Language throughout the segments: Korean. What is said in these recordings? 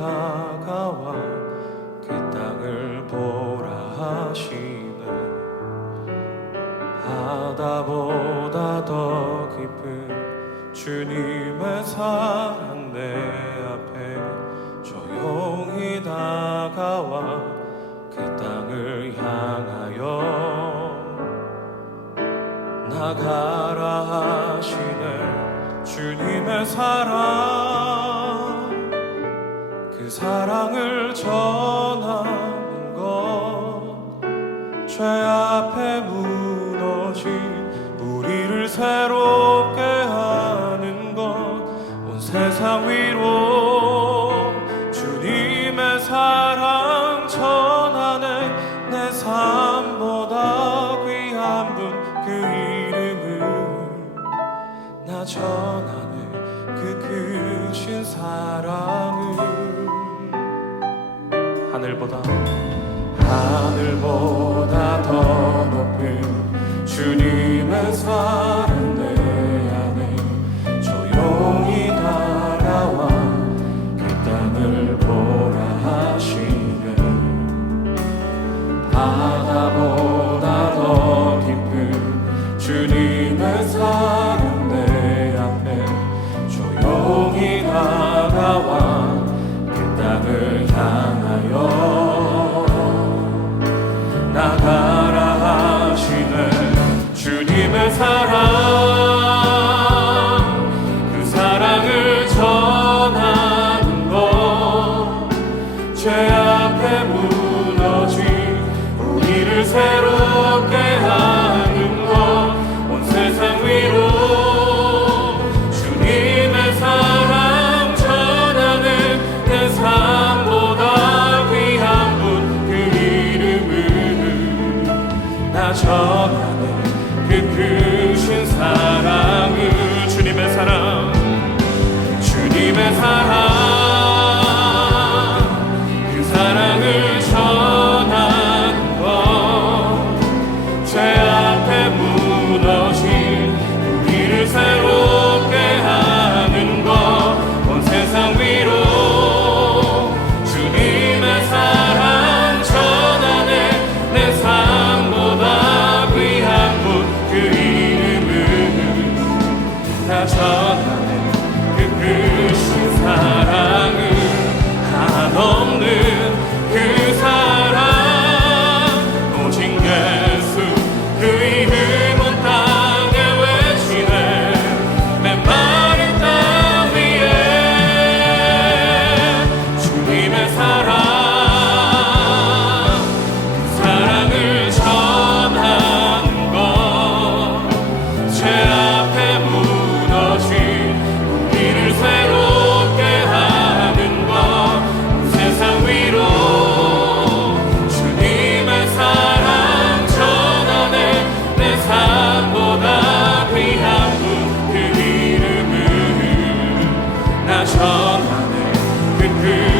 다가와 그 땅을 보라 하시네. 바다보다 더 깊은 주님의 사랑 내 앞에 조용히 다가와 그 땅을 향하여 나가라 하시네. 주님의 사랑. 사랑을 전하는 것. 죄 앞에 무너진 우리를 새롭게 하는 것. 온 세상 위로 주님의 사랑 전하네. 내 삶보다 귀한 분 그 이름을 나 전하네. 그 크신 사랑을 하늘보다. 하늘보다 더 높은 주님의 사랑 내 안에 조용히 다가와 그 땅을 보라 하시네. 바다보다 더 깊은 주님의 사랑 내 앞에 조용히 다가와 그 땅을 향 하여 나 전하네. 그 크신 사랑을 주님의 사랑 주님의 사랑 나 나 전하네 그크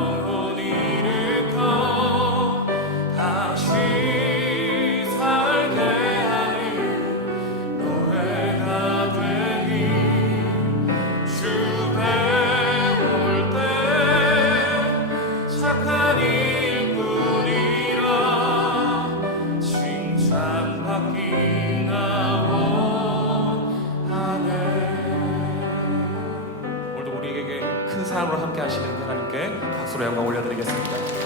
Oh. 사랑으로 함께 하시는 하나님께 박수로 영광 올려드리겠습니다.